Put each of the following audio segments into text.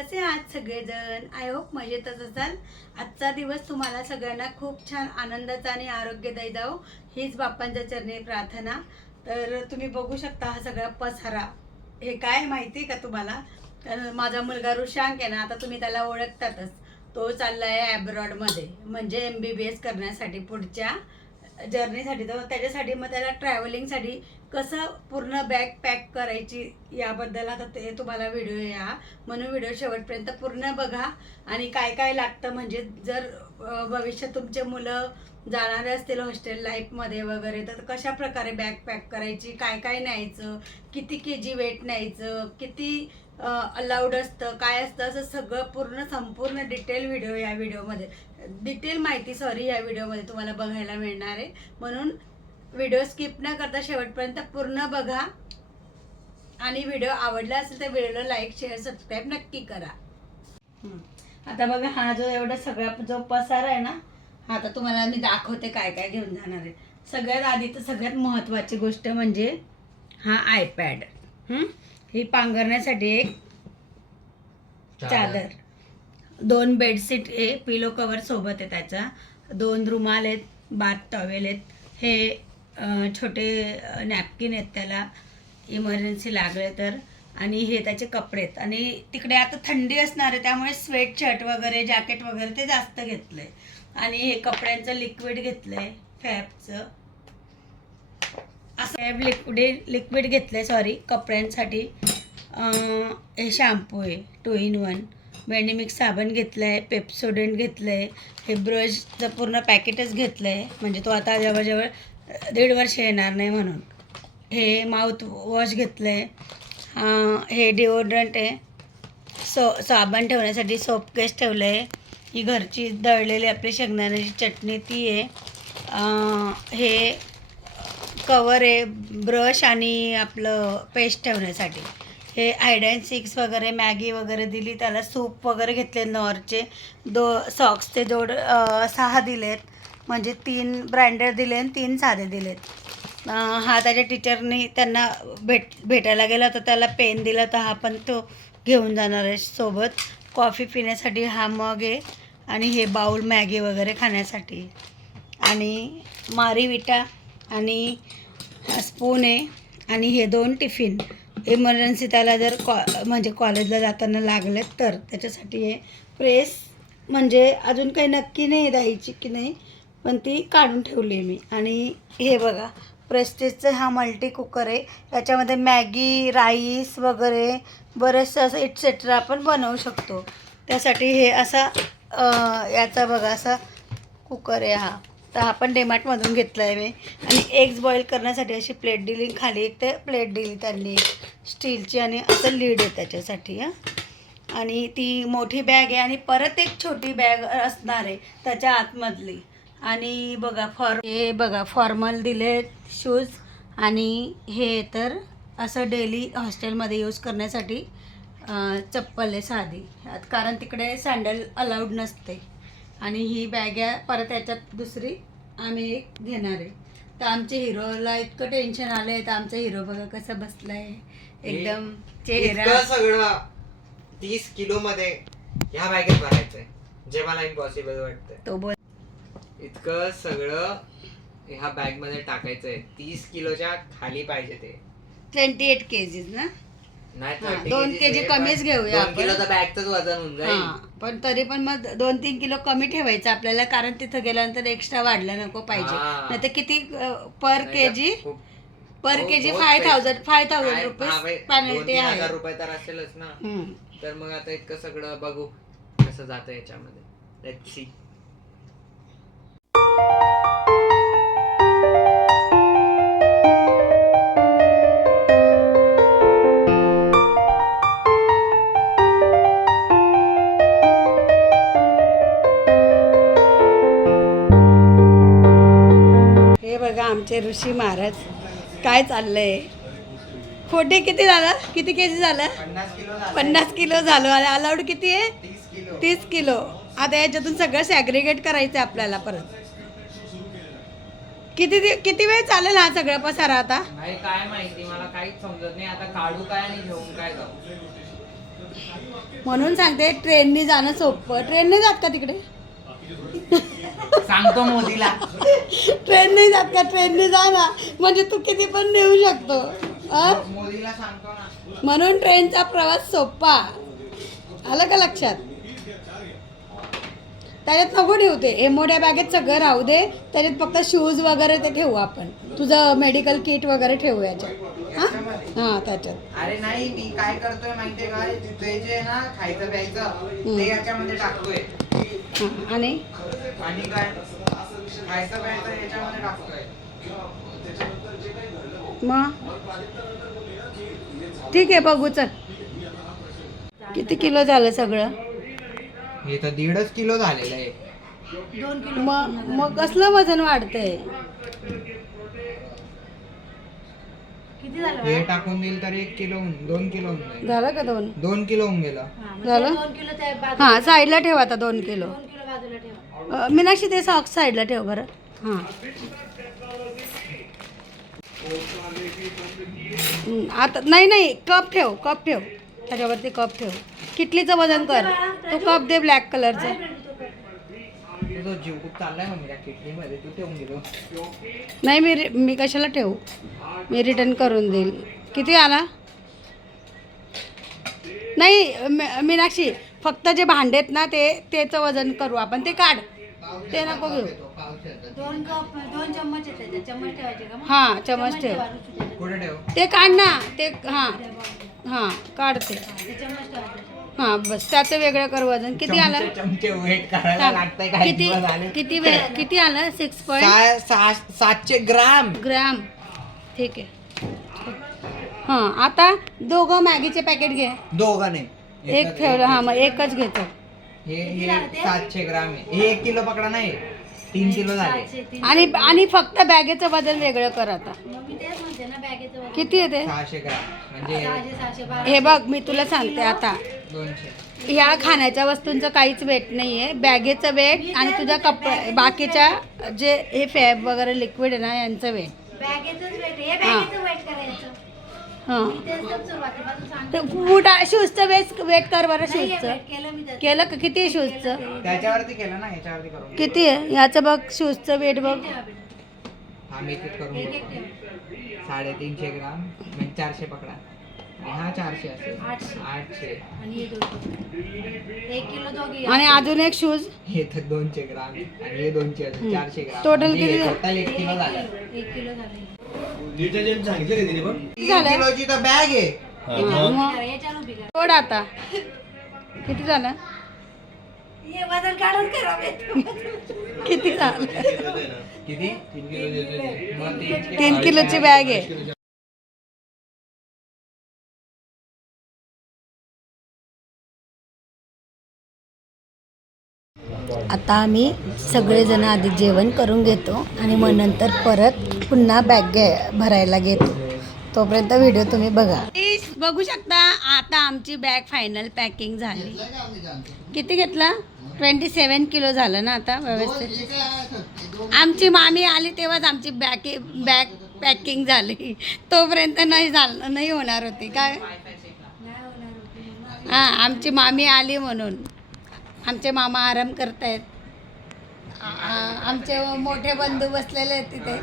कसे आहात सगळेजण? आय होप मजेतच असाल. आजचा दिवस तुम्हाला सगळ्यांना खूप छान आनंदाचा आणि आरोग्यदायी जाओ हीच बाप्पांच्या चरणी प्रार्थना. तर तुम्ही बघू शकता हा सगळा पसारा. हे काय माहिती का तुम्हाला? तर माझा मुलगा ऋषांक आहे ना, आता तुम्ही त्याला ओळखतातच. तो चाललाय ॲब्रॉडमध्ये, म्हणजे MBBS करण्यासाठी पुढच्या जर्नीसाठी. तर त्याच्यासाठी मग त्याला ट्रॅव्हलिंगसाठी कसं पूर्ण बॅग पॅक करायची याबद्दल आता ते तुम्हाला व्हिडिओ या, म्हणून व्हिडिओ शेवटपर्यंत पूर्ण बघा. आणि काय काय लागतं, म्हणजे जर भविष्यात तुमचे मुलं जाणारे असतील हॉस्टेल लाईफमध्ये वगैरे, तर कशा प्रकारे बॅग पॅक करायची, काय काय न्यायचं, किती KG वेट न्यायचं, किती अलाउड असतं, काय असतं, असं सगळं पूर्ण संपूर्ण डिटेल व्हिडिओ या व्हिडिओमध्ये, डिटेल माहिती या व्हिडिओमध्ये तुम्हाला बघायला मिळणार आहे. म्हणून व्हिडिओ स्किप न करता शेवटपर्यंत पूर्ण बघा. आणि व्हिडिओ आवडला असेल तर व्हिडिओला लाईक शेअर सबस्क्राईब नक्की करा. आता बघा, हा जो एवढा सगळा जो पसारा आहे ना, हा आता तुम्हाला मी दाखवते काय काय घेऊन जाणार आहे. सगळ्यात आधी तर सगळ्यात महत्त्वाची गोष्ट म्हणजे हा आयपॅड. ही पांघरण्यासाठी एक चादर, 2 बेडशीट आहे, पिलो कवर सोबत आहे, त्याचा 2 रुमाल आहेत, बाथ टॉवेल आहेत, हे छोटे नॅपकिन आहेत त्याला इमर्जन्सी लागले तर, आणि हे त्याचे कपडे आहेत. आणि तिकडे आता थंडी असणार आहे त्यामुळे स्वेट शर्ट वगैरे जॅकेट वगैरे ते जास्त घेतलंय. आणि हे कपड्यांचं लिक्विड घेतलंय, फॅबचं असं फॅब लिक्विड घेतलंय, सॉरी, कपड्यांसाठी. हे शॅम्पू आहे 2 in 1, मेडिमिक्स साबण घेतलंय, पेप्सोडेंट घेतलंय, हे ब्रशचं पूर्ण पॅकेटच घेतलंय, म्हणजे तो आता जवळजवळ 1.5 वर्ष येणार नाही म्हणून. हे माउथ वॉश घेतलंय, हे डिओड्रंट आहे, साबण ठेवण्यासाठी सोप केस ठेवलं आहे, ही घरची दळलेली आपली शेंगदाण्याची चटणी ती आहे, हे कवर आहे ब्रश आणि आपलं पेस्ट ठेवण्यासाठी, हे हाइड अँड सिक्स वगैरे मॅगी वगैरे दिली त्याला, सूप वगैरे घेतले नॉरचे, सॉक्सचे 6 दिलेत, म्हणजे 3 ब्रँडेड दिले आणि 3 साधे दिलेत. हा त्याच्या टीचरनी त्यांना भेटायला गेला तर त्याला पेन दिला, तर हा पण तो घेऊन जाणार आहे सोबत. कॉफी पिण्यासाठी हा मग आहे, आणि हे बाउल मॅगी वगैरे खाण्यासाठी, आणि मारीविटा आणि स्पून आहे, आणि हे 2 टिफिन इमर्जन्सी त्याला जर म्हणजे कॉलेजला जाताना लागले तर त्याच्यासाठी. हे प्रेस, म्हणजे अजून काही नक्की नाही द्यायची की नाही, पण ती काढून ठेवली आहे मी. आणि हे बघा, प्रेस्टिजचं हा मल्टी कुकर आहे, याच्यामध्ये मॅगी राईस वगैरे बरेचसं असं इटसेट्रा आपण बनवू शकतो. त्यासाठी हे असा याचा बघा असा कुकर आहे हा, तर हा पण डेमार्टमधून घेतला आहे मी. आणि एग्स बॉईल करण्यासाठी अशी प्लेट दिली, खाली एक ते प्लेट दिली त्यांनी स्टीलची, आणि असं लीड आहे त्याच्यासाठी. आणि ती मोठी बॅग आहे, आणि परत एक छोटी बॅग असणार आहे त्याच्या आतमधली. आणि बघा हे बघा फॉर्मल दिले शूज, आणि हे तर असं डेली हॉस्टेलमध्ये यूज करण्यासाठी चप्पल आहे साधी, कारण तिकडे सँडल अलाउड नसते. आणि ही बॅग आहे परत, याच्यात दुसरी आम्ही एक घेणार आहे. तर आमच्या हिरोला इतकं टेन्शन आलं आहे, तर आमचा हिरो बघा कसं बसलाय, एकदम चेहरा सगळं 30 किलो मध्ये ह्या बॅगेत भरायचंय, जे मला इम्पॉसिबल वाटतंय. तो बोल, इतकं सगळं ह्या बॅग मध्ये टाकायचंय, 30 किलोच्या खाली पाहिजे ते. 28 kgs ना, नाही, 2 kg कमीच घेऊया आपण. 2 किलोचं बॅगचंच वजन होऊन जाईल. पण तरी पण मग 2-3 किलो कमी ठेवायचं आपल्याला, कारण तिथं गेल्यानंतर एक्स्ट्रा वाढलं नको पाहिजे. नाही तर किती पर केजी 5,000 रुपीज पेनल्टी आहे. 2,000 रुपये तर असेलच ना. तर मग आता इतकं सगळं बघू कसं जातं याच्यामध्ये. Let's see. हे बघा आमचे ऋषी महाराज काय चाललंय. खोटे किती झालं, किती केजी झालं? 50 किलो झालं. आणि अलाउड किती आहे? 30 किलो. आता याच्यातून सगळं सॅग्रिगेट करायचं आपल्याला परत. किती वेळ चालेल हा सगळा पसारा आता? काय माहिती, मला काहीच समजत नाही आता. काढू काय आणि घेऊन काय जाऊ. म्हणून सांगते ट्रेननी जाणं सोपं. ट्रेनने जात का तिकडे? सांगतो मोदीला. ट्रेन नाही जात का? ट्रेनने जा ना, म्हणजे तू किती पण नेऊ शकतो. मोदीला सांगतो ना. म्हणून ट्रेनचा प्रवास सोपा. आलं का लक्षात? त्याच्यात नको ठेवते, हे मोठ्या बॅगेत सगळं राहू दे. त्याच्यात फक्त शूज वगैरे ते ठेवू आपण. तुझं मेडिकल किट वगैरे ठेवू याच्यात. हां त्याच्यात. अरे नाही, मी काय करतोय माहितीये का, ते जे ना खायचं प्यायचं ते याच्यामध्ये टाकतोय. हां आणि काय खायचं प्यायचं याच्यामध्ये टाकतोय. मग ठीक आहे, बघू चल. किती किलो झालं सगळं? हे तर 1.5 किलो झालेलं आहे. मग कसलं वजन वाढतंय? हे टाकून दिल तर 1 किलो 2 किलो होऊन जाईल. झालं का 2 किलो होऊन गेलं. झालं. हां साईडला ठेव आता 2 किलो. मीनाक्षी ते सॉक्स साईडला ठेव बरं. हां आता नाही कप ठेव त्याच्यावरती कप ठेव. किटलीचं वजन कर. तो कप दे ब्लॅक कलरचा. तुझा जीव खूप चाललाय मम्मी त्या किटलीमध्ये, तू ठेवून गेलो. नाही मी कशाला ठेवू, मी रिटर्न करून देईल. किती आला? नाही मीनाक्षी, फक्त जे भांडेत ना त्याचं वजन करू आपण. ते काढ, ते नको घेऊ. 2 चम्मच येते, चम्मच ठेवायचे का? हां चम्मच ठेव. कुठे ठेव? ते काढ ना ते. हां काढते. चम्मच ठेवायचे. हां बस, त्याचं वेगळं कर वजन. किती आलं? चमचे वेट करायला लागतंय. काय दिवस झाले. किती आलं? 700 ग्राम. ठीक आहे. हां आता दोघं मॅगीचे पॅकेट घे. दोघं नाही, एक ठेवलं. हां मग एकच घेतो. हे 700 ग्राम आहे. हे 1 किलो पकडा नाही, 3 किलो झाले. आणि फक्त बॅगेचं वजन वेगळं कर आता. मग मी तेच म्हणते ना, बॅगेचं वजन. किती येते? 600 ग्राम म्हणजे 600 हे बघ मी तुला सांगते आता, 200. ह्या खाण्याच्या वस्तूंचं काहीच वेट नाही आहे. बॅगेचं वेट आणि तुझ्या बाकीच्या जे हे फॅब वगैरे लिक्विड आहे ना यांचं वेट. बॅगेचंच वेट, हे बॅगेचं वेट करायचं. हां मी तेच तर सुरुवातीपासून सांगते. ते बूट शूजचं वेट कर बरं. नाही, हे शूजचं वेट केलं मी त्याचं. केलं का? किती आहे शूजचं? त्याच्यावरती केलं ना, याच्यावरती करून. किती आहे याचं बघ? शूजचं वेट बघ. ठेवा बेटा. हा मी किती करून एक बघतो. ठेवा. 350 ग्राम म्हणजे 400 पकडा. आणि हा 400 असेल. 800. आणि हे 2 1 किलो दोघी. आणि अजून एक शूज. हे तर 200 ग्राम आणि हे 200 असेल. 400 ग्राम. Total म्हणजे किती? टोटल 1 किलो झालं. 1 किलो झाले. डिटर्जंट सांगितलं का तिने पण? 3 किलोची तर बॅग आहे. मग याच्यानं उभी करा. सोड आता. किती झालं? हे वजन काढून करा बेटा. किती झालं? किती? 3 किलो देते. मग 3 किलोची बॅग आहे. आता आम्ही सगळेजण आधी जेवण करून घेतो आणि मग नंतर परत पुन्हा बॅग भरायला घेतो. तोपर्यंत व्हिडिओ तुम्ही बघा. बघू शकता आता आमची बॅग फायनल पॅकिंग झाली. किती घेतला? 27 किलो झालं ना आता व्यवस्थित. आमची मामी आली तेव्हाच आमची बॅग पॅकिंग झाली. तोपर्यंत नाही होणार होती काय. हां आमची मामी आली म्हणून. आमचे मामा आराम करतायत. आमचे मोठे बंधू बसलेले आहेत तिथे.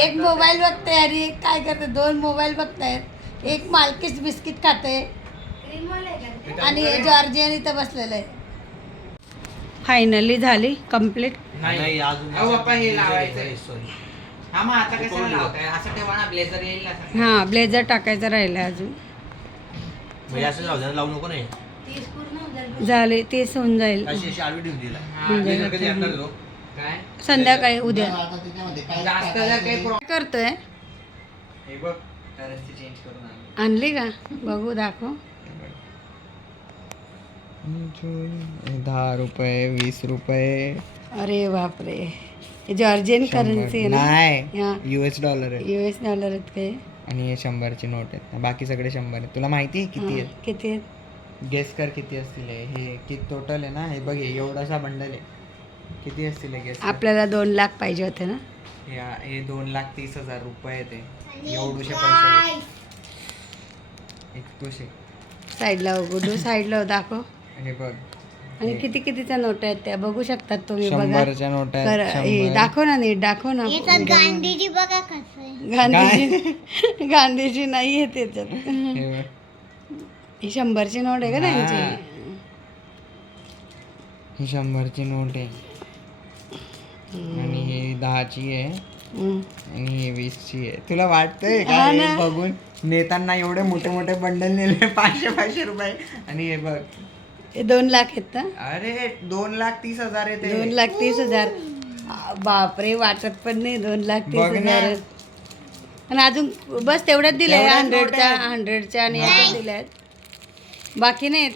एक मोबाईल बघते आणि काय करते, 2 मोबाईल बघतायत. एक मालकीच बिस्किट खाते आणि जॉर्जियन इथं बसलेलं आहे. फायनली झाली कंप्लीट. नाही अजून. अहो बाप्पा, हे लावायचंय. सॉरी. हा मग आता कशाला लावताय? असं तेव्हा ना ब्लेझर येईल ना. हां ब्लेझर टाकायचं राहिलं अजून. म्हणजे असं जाऊ द्या, लावू नको नाही. 30 पूर्ण होऊन जाईल. झाले 30 होऊन जाईल. अशी आडवी ठेवून दिला. हा, ब्लेझर कधी आणणार तो? काय संध्याकाळी उद्या जास्त जर काही काय करतोय. हे बघ, करन्सी चेंज करून आलो. आणली का? बघू दाखव. 10 रुपये, 20 रुपये. अरे बापरे, हे जॉर्जियन करन्सी आहे ना? नाही, US डॉलर आहे. US डॉलर आहेत काय? आणि हे 100ची नोट आहेत. बाकी सगळे 100 आहेत. तुला माहिती आहे किती हां, आहेत? किती आहेत? गेस कर किती असतील. हे किती टोटल आहे ना, हे बघ, हे एवढासा बंडल आहे. किती असतील गेस? आपल्याला 2 लाख पाहिजे होते ना. हे 2,30,000 रुपये ते एवढूशे पैसे. इतकुशे साईडला हो गुड्डू, साईडला हो, दाखव. हे बघ आणि किती कितीच्या नोटा आहेत त्या बघू शकतात तुम्ही. बघा 100च्या नोटा आहेत, हे 100. दाखव ना, नीट दाखव ना. गांधीजी बघा कसं आहे. गांधीजी गांधीजी नाही आहे त्याच्यात. हे बघ. ही 100ची नोट आहे का हा. त्यांची? ही 100ची नोट आहे आणि ही 10ची आहे हम्म. आणि ही 20ची आहे. तुला वाटतंय का हा हे ना. बघून नेताना एवढे मोठे मोठे बंडल नेले 500 रुपये? आणि हे बघ, हे 2 लाख आहेत ना? अरे 2,30,000 येते. 2,30,000. बापरे, वाटत पण नाही 2,30,000. आणि अजून बस तेवढ्याच दिलंय. तेवढ्याच नोट 100च्या आहेत. 100च्या आणि याच्यात दिल्यात, बाकी नाहीत.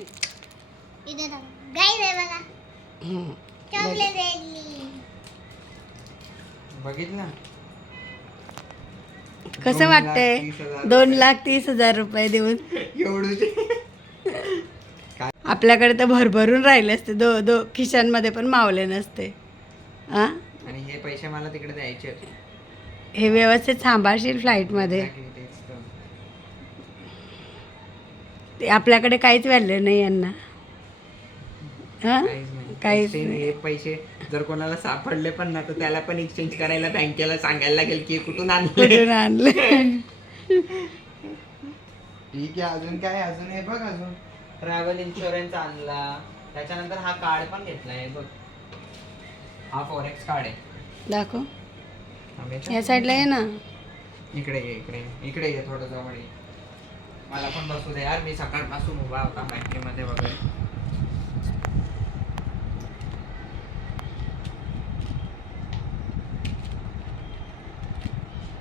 इथे गाईज आहे बघा. हम्म. चॉकलेट रेडली. बघितलं कसं वाटतंय 2,30,000. 2,30,000 रुपये देऊन? एवढं आपल्याकडे तर भरभरून राहिले असते, दो खिशांमध्ये पण मावले नसते. हा, आणि हे पैसे मला तिकडे द्यायचे होते. हे व्यवस्थित सांभाळशील फ्लाईटमध्ये. Exactly, तेच तर. ते आपल्याकडे काहीच व्हॅल्यू नाही यांना. हा, काहीच नाही. काहीच Exchange नाही. हे पैसे जर कोणाला सापडले पण ना, तर त्याला पण एक्सचेंज करायला बँकेला सांगायला लागेल की कुठून आणले. कुठून आणले? ठीक आहे. अजून काय? अजून हे बघ, अजून ट्रॅव्हल इन्शुरन्स आणला. त्याच्यानंतर हा कार्ड पण घेतलाय बघ. हा फॉरेक्स कार्ड आहे. दाखव. आम्ही या साईडला आहे ना. इकडे ये, इकडे इकडे ये, थोडं जवळ ये. मला पण बसू दे यार, मी सकाळपासून उभा होता बँकेमध्ये वगैरे.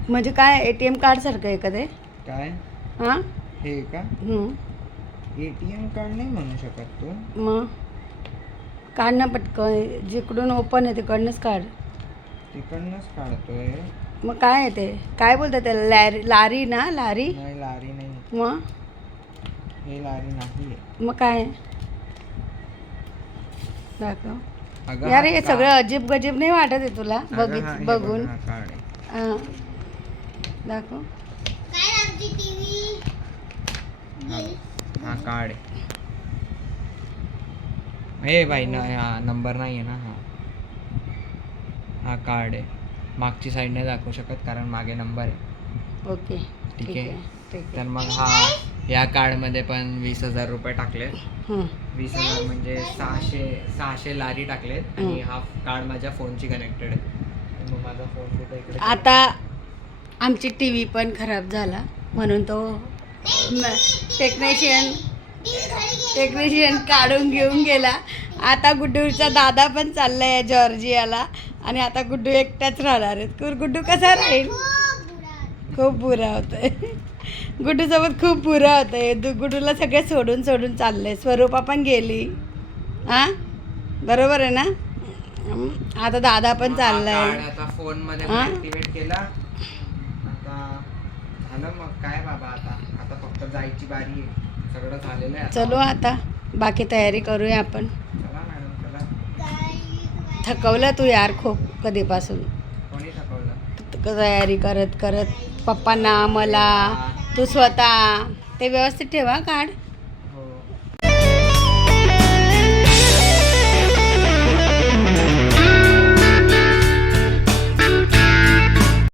म्हणजे काय ATM कार्ड सारखं आहे का ते? काय हा. हे का हम्म. ATM कार्ड नाही म्हणू शकत तू. मग काढ ना पटकन, जिकडून ओपन आहे तिकडनंच काढ. तिकडनंच काढतोय. मग काय आहे ते? काय बोलतात त्याला? लारी ना? लारी? नाही, लारी नाही. मग हे लारी नाही. मग काय दाखव. अगं यार हा हे सगळं अजीब गजीब नाही वाटत आहे तुला अगं हा- हे बघ, बघून? हा कार्ड आहे. हा. दाखव. काय आमची टीव्ही हा कार्ड आहे. हे बाई ना, हा नंबर नाही आहे ना. हा कार्ड आहे. मागची साईड नाही दाखवू शकत कारण मागे नंबर आहे. ओके, ठीक आहे. ठीक तर आहे. मग या कार्डमध्ये पण 20,000 रुपये टाकले. हं. 20,000 म्हणजे 600 लारी टाकलेत आणि हा कार्ड माझ्या फोनची कनेक्टेड आहे. आणि मग माझा फोन कुठे इकडे. आता आमची TV पण खराब झाला म्हणून तो टेक्निशियन काढून घेऊन गेला. आता गुड्डूचा दादा पण चाललाय जॉर्जियाला आणि आता गुड्डू एकटाच राहणार आहे. गुड्डू कसा राहील? खूप बुरा होतंय. गुड्डूसोबत खूप बुरा होतंय. गुड्डूला सगळे सोडून सोडून चाललंय. स्वरूपा पण गेली. हां, बरोबर आहे ना? आता दादा पण चाललाय. आता फोन मध्ये हा? ऍक्टिव्हेट केला. आता झालं मग काय बाबा, आता फक्त जायची बारी आहे. सगळं झालेलं आहे. चलो आता बाकी तयारी करूया आपण. चला मॅडम, चला. थकवलं तू यार खूप कधीपासून. कोणी थकवलं? तयारी करत करत पप्पांना, मला, तू स्वतः. ते व्यवस्थित ठेवा कार्ड.